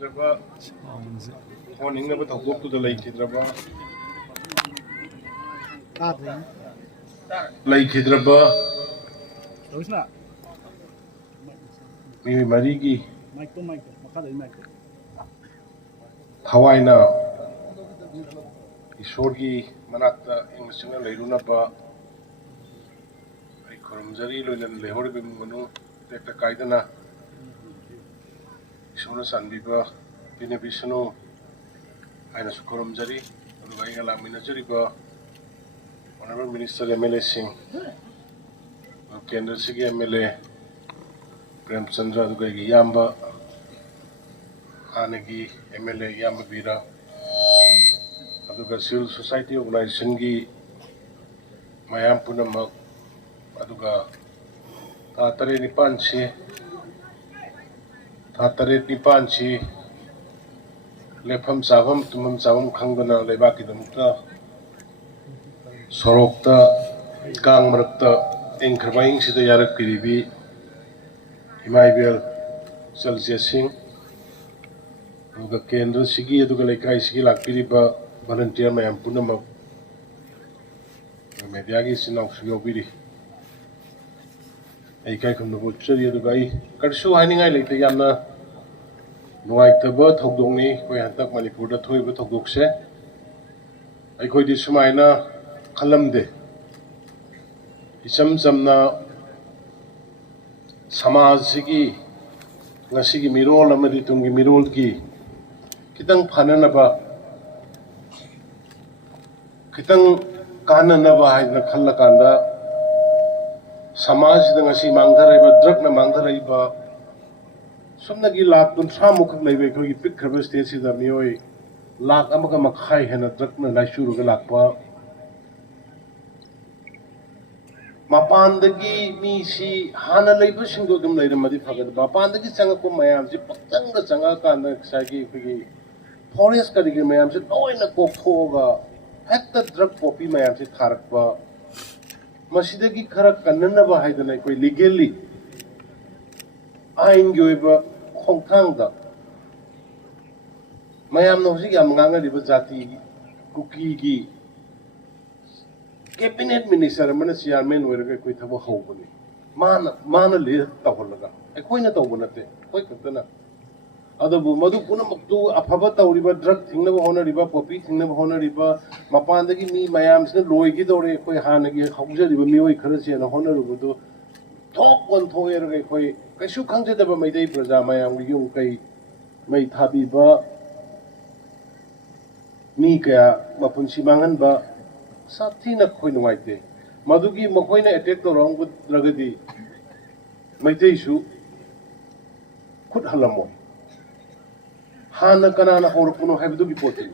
ꯂꯩꯈꯤꯗ꯭ꯔꯕ ꯍꯣꯟꯅꯤꯡꯅꯕ ꯊꯧꯗꯣꯛꯇꯨꯗ ꯂꯩꯈꯤꯗ꯭ꯔꯕ 미위 마리기 타와이나 이소르기 마낙다 잉스나 레루나바 아이 코름자리 로는 레호르비 문무 텍타 카이다나 이소르 산비바 비네비스노 아이나 수코름자리 그리고 아이가 라미나자리바 Honorable Minister MLA Singh Kendra Sigi MLA Prem Chandra Dugagi Yamba Hanagi MLA Yamba Bira Aduga Civil Society Organization Gi Mayam Punamak Aduga Tatare Nipanchi Lefam Savam Tumam Savam Khaangba Lebaki Damukta Sorokta Khaangba Engkarbaing Sida Yarak Piribi Himaibel Celsius Singh Aduga Kendra Sigi Aduga Lekai Sigi Lakpiriba Volunteer Mayam Punamak Mediagi Sinau Suyobiri Aikai Kumna Butchari Aduga Karsu Haningai Late Yana Nuaitaba Thogdongni Koi Hantak Manipurda Thoiba Thogdokse Aikoi Disumaina Kalamde Isam Samna Samajigi Nasigi Mirol Amaritungi Mirolgi Kitang Pananaba Kitang Kananaba Haidna Kalakanda Samaj the Nasi Mangariba, Drakna Mangariba Sumnagi Lak Samu Lave Pick Station the Mioi Lak Amaka Makai and a Drakna Lashuru Lakpa Mapandagi Misi Hana Labor Singodum later Madifaga, Mapandagi Sangaku Mayam, Putanga Sangaka and the Sagi Forest Karigi Mayam said, Oh, in a Kokoga, had the drug poppy Mayam said Karakba Masidagi Karak and never hide the like legally. I enjoy Hongkanga Mayam Nosi Amanga Ribazati Cookie. Cabinet Minister Manasian men were a quit of a hole. Mana live Tavolaga. A queen at Ogunate, quite a other Madu Punamatu, a Pavata river drug, thing never honor river, poppy, thing never honor river, Mapandagi, me, my arms, the Loigi, or a quay Hanagi, Hausa, river, Mio, currency, and a honor to talk one toy, a quay. I should consider my day, Praza, my young Yunkai, my Tabiba Mika, Mapunsimangan. Satina Queen White Day. Madugi Mokoina attacked the wrong with Dragadi. My Teshu could Halamo Hana Kanana Horopuno have to be put in.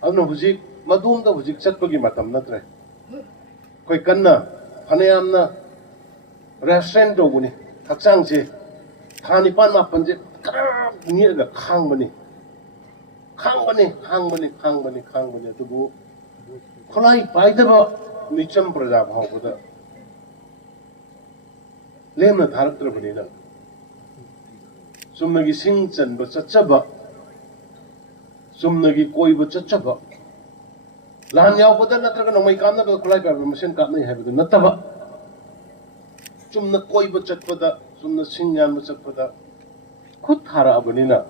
I know Huzik, Madum the Huzik Satpagi Matam, not right. Quakana, Haneamna, Rasendo Wuni, Haksangse, Hanipan Mapanje, near the Khaangbani to go. Kolai Paidaba Nicham Pradab Hokoda Lema Tartrabina Sumnagi Singsan but Sachaba Sumnagi Koi but Chachaba Lanya Boda Natragan, my Kana, Kolai Machine Kani have the Nataba Sumna Koi but Chatpada, Sumna Singan but Chatpada Kuthara Abanina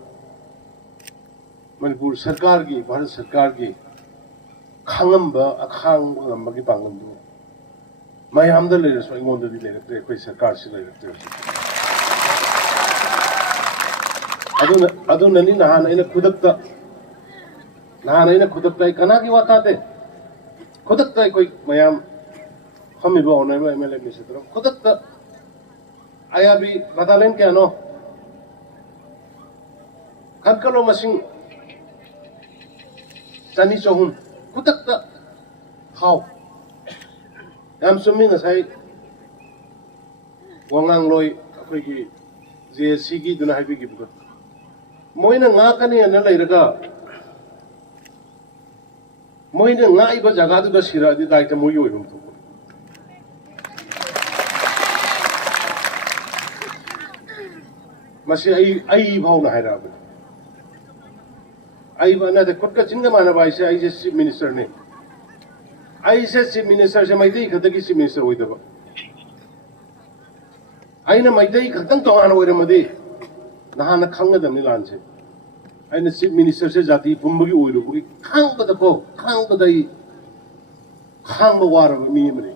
Manipur Sarkargi, Bharat Sarkargi. Khaangba, a Khaangba Bangandu. My humble leaders were going to delay the question, Carson. I don't know Nana in a Kudakta Nana in a Kudakta, Kanaki Watate Kudakta, Mayam Homibo, never MLA Mr. Kudakta Ayabi, Matalenkiano Kankalo Masing Sani Sohun. Kutakta how? I'm assuming as I Wangang Loy, Sigi, do not have to give it. Moina Nakani and Later. Moina Naiba Jagadu the Shira did like a Muyu. Masi ay ibaw na hirapan. ai ba na de khut ka chin ga mana bai se ai se chief minister ne ai se chief minister se mai dei khata ki chief minister oi da ba ai na mai dei khatang to an oi ra ma de na na khang ga dam ni lan se ai na chief minister se jati pum gi oi ru gi khang ba da ko khang ba dai khang ba war mi mi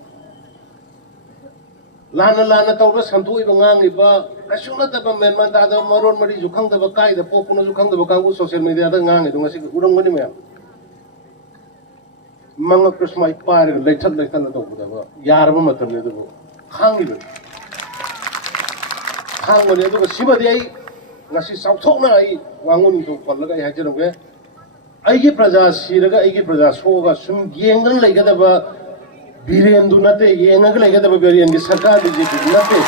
lana lana tawba santu iba ngang iba kasuna ta ba men man da da maron mari jukhang da ba kai da popuna jukhang da ba ka social media da ngang idung asi urang ngani me manga krisma ipar leithak leithak na tawba da ba yar ba matam ne do khang iba khang ne do siba di ai ngasi sauthok na ai wangun to pallaga ai hajaram ge ai gi praja siraga ai gi praja soga sum gengang leiga da ba Biren do nate yenga lega da biren ki sarkar di je nate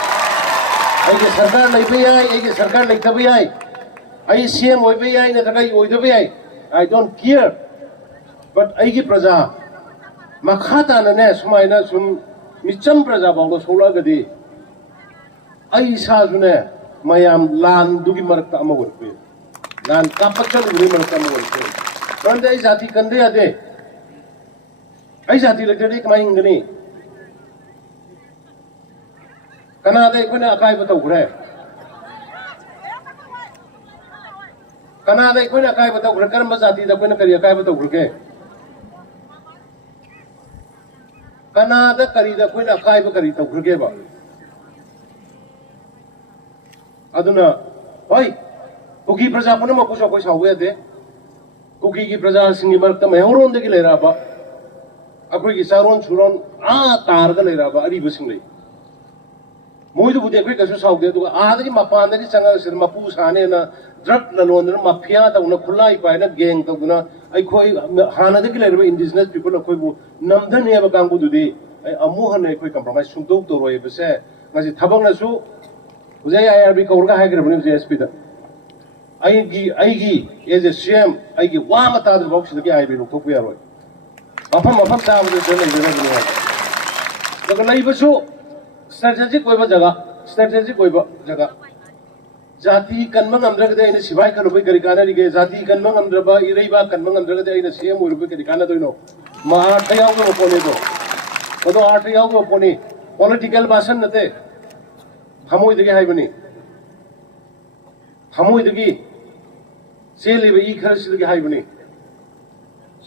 ai ke sarkar lai pe ai ke sarkar lai ta pe ai CM oi pe ai na ta kai oi da pe I don't care but ai ki praja makhata na ne sumai na sum micham praja ba lo sola ga di ai sa ju ne mayam lan du gi marak ta ma wor pe lan kapachal uri marak ta ma wor pe bande ai jati kande ade ai jati lecture kamai ngani kana dai kuna akai batau gure kana dai kuna akai batau gure karam jati da kuna kari akai batau gure kana da kari da kuna akai ba kari tau gure ba aduna oi kuki praja puna ma kuso koi sawe de kuki ki praja singi marakta mai horon de ki lera ba akoi ki saron churon tar ga leira ba ari busing lei moi du bude akoi kasu sau de du a da ki mapan da ki changa sir mapu sane na drug la lon na mafia da una khulai pa na gang ta guna ai khoi hana da ki leira indigenous people akoi bu namdan ne ba kang bu du di ai amu han ne khoi compromise sung dok to roi ba se ngasi thabang na su ujai IRB kaur ga hai gra bani JSP da ai gi as a CM ai gi wa ma ta da box da ki IRB lu thok ya roi mafam tabu de jene jene jene daga lai basu strategic koiba jaga jati kanma ngamdra gade ina sibai kanu bai gari kana dige jati kanma ngamdra ba irei ba kanma ngamdra gade ina CM uru bai gari kana doino ma thayau go pone do odo thayau go pone political basan nate hamoi dige hai bani hamoi dige sele be i khar sid dige hai bani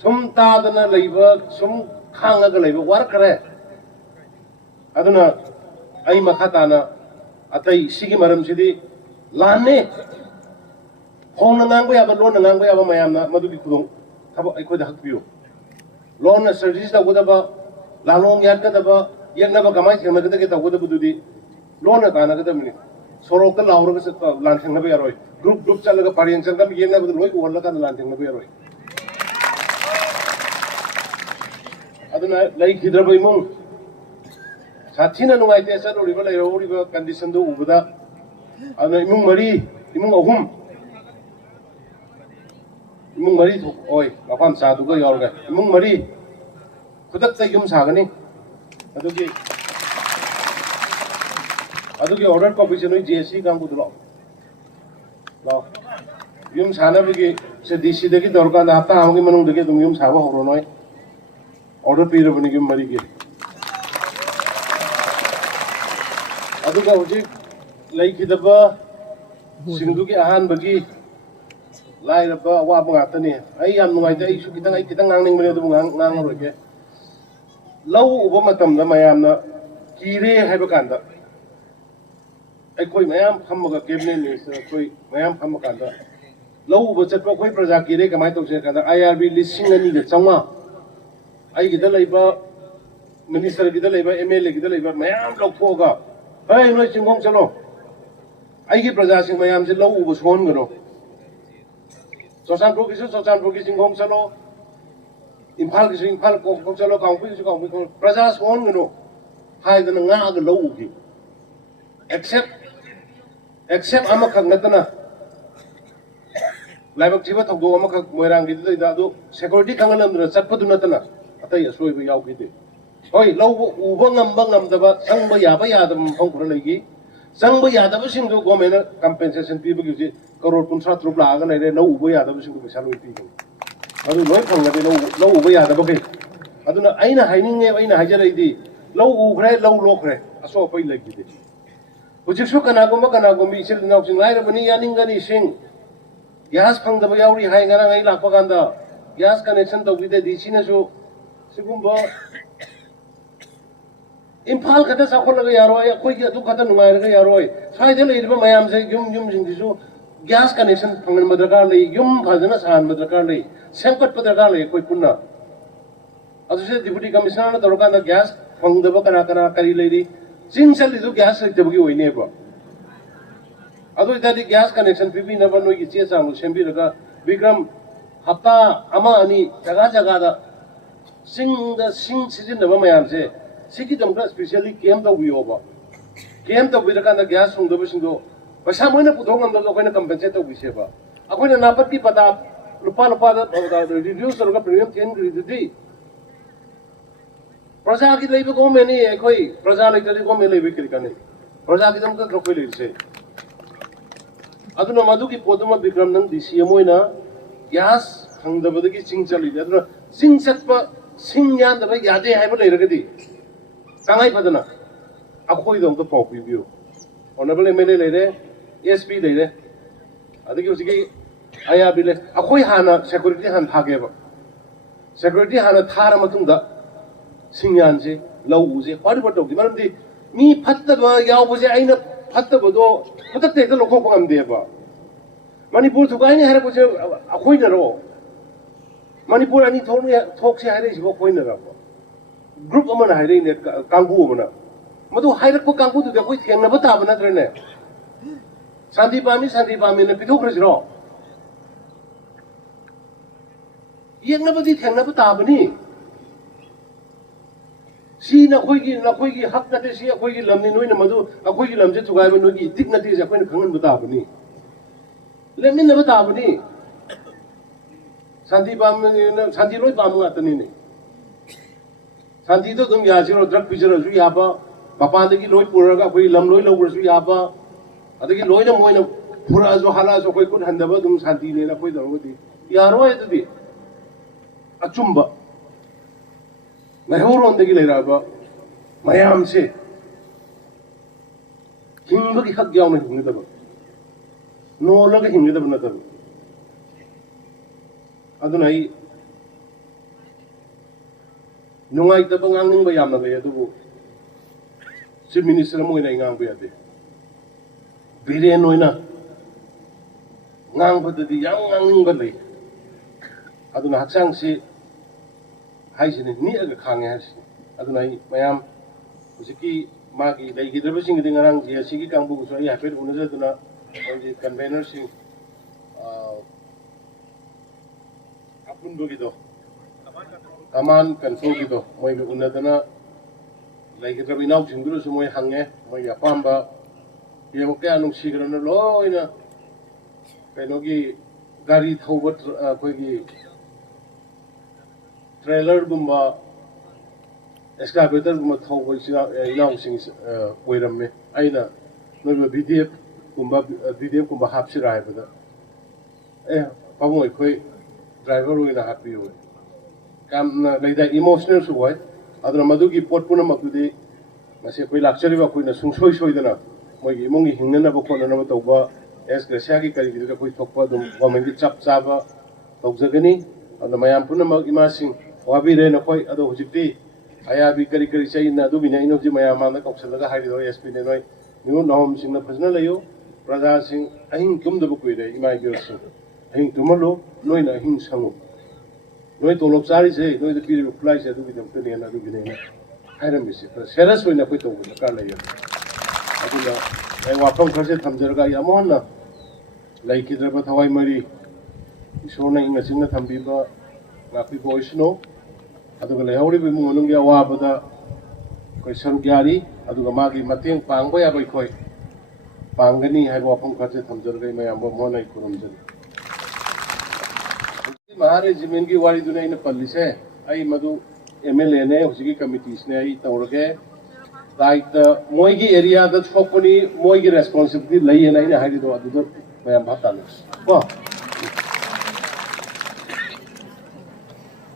sum tadana leiba sum khanga ga leiba war kare aduna ai makhata na atai sigi maram sidi lanne hong nang ba lon nang ba mayam na madu ki khudong thabo ai khoi da hakpiu lon na service da goda ba lalong yat ka da ba yagna ba kamai thema ga da ke ta goda bududi lon na kana ga da mini sorok ka lawra ga sa lan thang na ba yaroi group chal ga pariang chal ga yagna ba loi ko la ka lan thang na ba yaroi aduna lai khidra bai mung sathina nungai te sa ri ba lai ro ri ba condition do ubuda aduna imung mari thuk oi mafam sa du ga yor ga imung mari khudak ta yum sa ga ni adugi order copy se noi JSC kam bu lo yum sa na bi se DC de ki dorka na ta ha gi manung de ki tum yum sa ba horo noi order pira bani ki mari ki aduga hoji lai ki daba singdu ki ahan bagi lai daba wa ba ngata ni ai yam nungai dai su kitang ngang ning bani du ngang ro ke lau uba matam da mayam na kire hai ba kan da ai koi mayam pham ga cabinet minister koi mayam pham kan da lau uba chat pa koi praja kire kamai to se kan da IRB listing ani ga changwa ai gida leiba minister gida leiba MLA gida leiba mayam lokhoga ai noi chingong chalo ai gi praja sing mayam se lau uba son gano sosan pro ki chingong chalo imphal ki imphal ko chalo kaung pi praja son gano hai da nga ga lau ugi except ama khak natana laibak jiba thogdo ama khak moirang gi da do security khangalam dra chatpadu natana atai asoi ba yaw gi de hoi lau uba ngam da ba sang ba ya da mong kur lai gi sang ba ya da ba sing do government compensation pi ba gi crore कुंथ्रा तरुक लाग लेरे लौ उबो यादबसिंग पैसा लोइ पीगोन अदु लोइ फंगदे लौ उबो यादबगे अदुना अइना हाइनिंगे अइना हाइजरैदि लौ उख्रे लौ लोख्रे असोपै लगिदे हुजिसु कनागुम इसिल नाउसिंग लाइरबनि यानिंगनि सिंग ग्यास फंगदब याउरी हाइ ngara ngai lakpa ganda gas connection tawbide di sinasu sigumba imphal khata sakholaga yaroi akoi gi adu khata nungairaga yaroi saide leiriba mayam se yum jingdisu gas connection phangan madraka lei yum phajana san madraka lei semkat padraka lei koi punna adu se deputy commissioner na torokanda gas phangdaba kana kari leiri chingsal idu gas leitebagi oine ba adu idadi gas connection pipi na ba noi gi che sang sembi raga vikram hafta ama ani jaga da sing season ba mayam se sigi damga specially kem to wi oba kem to wi da gas sung da sing do paisa moina pudong am do koina compensate to wi se ba akoina napat ki pata lupa da reduce ro ga premium chen gri di praja ki leiba ko me ni ekoi praja leitari ko me leiba kri kane praja ki damga rokoi le se aduna madu ki poduma bikram nang di CM oina gas khangdabadagi sing chali aduna sing chatpa sing yan da yade haiba leiragadi kangai padana akhoi dong to pok review honorable MLA leire SP leire adagi usigi aya bile akhoi hana security han thage ba security hana thara matungda sing yan se lau uje pari pato di maram di mi phatta ba yaw buje aina phatta bodo phatta te lo khok ngam de ba Manipur thukai ni hare buje akhoi na ro Manipur ani thok se hare jibo khoi na ra group amana haire ne kangbu amana madu haire ko kangbu du de koi thengna ba ta bana trene santi pami ne pithok rajro yengna ba di thengna ba ta bani si na khoi gi hak na te si khoi gi lamni noi na madu khoi gi lamje thugai ba noi gi tik na te ja khoi na khangan ba ta bani lemin na ba ta bani santi loi pam nga tani ne Santi to dum yasiro drug picture su yaba bapan de ki loi puraga koi lam loi lo su yaba adagi loi na moina pura zo hala zo koi kun handaba dum santi le na koi dong di yaro ai di achumba mehoron de ki le ra ba mayam se hingba ki hak yaw na hingda ba no la ka hingda ba na ta adunai nungai ta bangang ning bayam na gaya tu chief minister mo ina ngang baya de bire noina ngang ba di yang ngang ning ba le aduna haksang si hai sin ni aga khang ya si aduna mayam usiki magi dai gi drba sing ding ngang ji sigi kang bu so ya pe una ja duna ji convener sing apun bo gi do Kaman control gitu, moi ke unadana lagi kami nau cinggu semua hangnya, moi apamba, dia mungkin anu sih kerana lo ina, kayak nogi gari tahu buat koi ki trailer gumba, excavator gumba tahu buat sih nau sing koi ramme, aina, noi BDF gumba hap sih raya pada, pamoi koi driver lo ina happy hoy. Kam like that emotional su hoy aduna madu ki pot puna makudi mase koi lakchari ba koi na sungsoi dana moi gi mongi hingna na ba ko na ba tawba es gracia ki kari gi koi thokpa dum government ki chap chaba tawjagani aduna mayam puna mak imasing wabi re na koi ado hujikti aya bi kari chai na du bina ino ji mayam na kopsalaga hari do SP ne noi niu nom sing na phajna layo praja sing ahing tum da ba koi re imai gi sing ahing tumalo noi na ahing sangu Noi tolok sari se, noi de piri reply se adu bidam tani na adu bidam. Hairam bisi. Seras koi na koi to na kar layo. Adu na, ay wapang kar se thamjar ga ya mohon na. Lai ki draba thawai mari. Iso na inga sing na thambi ba ngapi ko isno. Adu ga layauri bi munung ya wa bada koi saru gyari. Adu ga magi mateng pang ba ya koi koi. Pangani hai wapang kar se thamjar ga mayam ba mohon ay kuram jari. Mahare Jimin ki wari dunai na pallis hai. Ai madu MLA ne usi committees ne ai taurage. Like the moi ki area that fokoni moi ki responsibility lai na ina hari do adu mayam bhat talu ko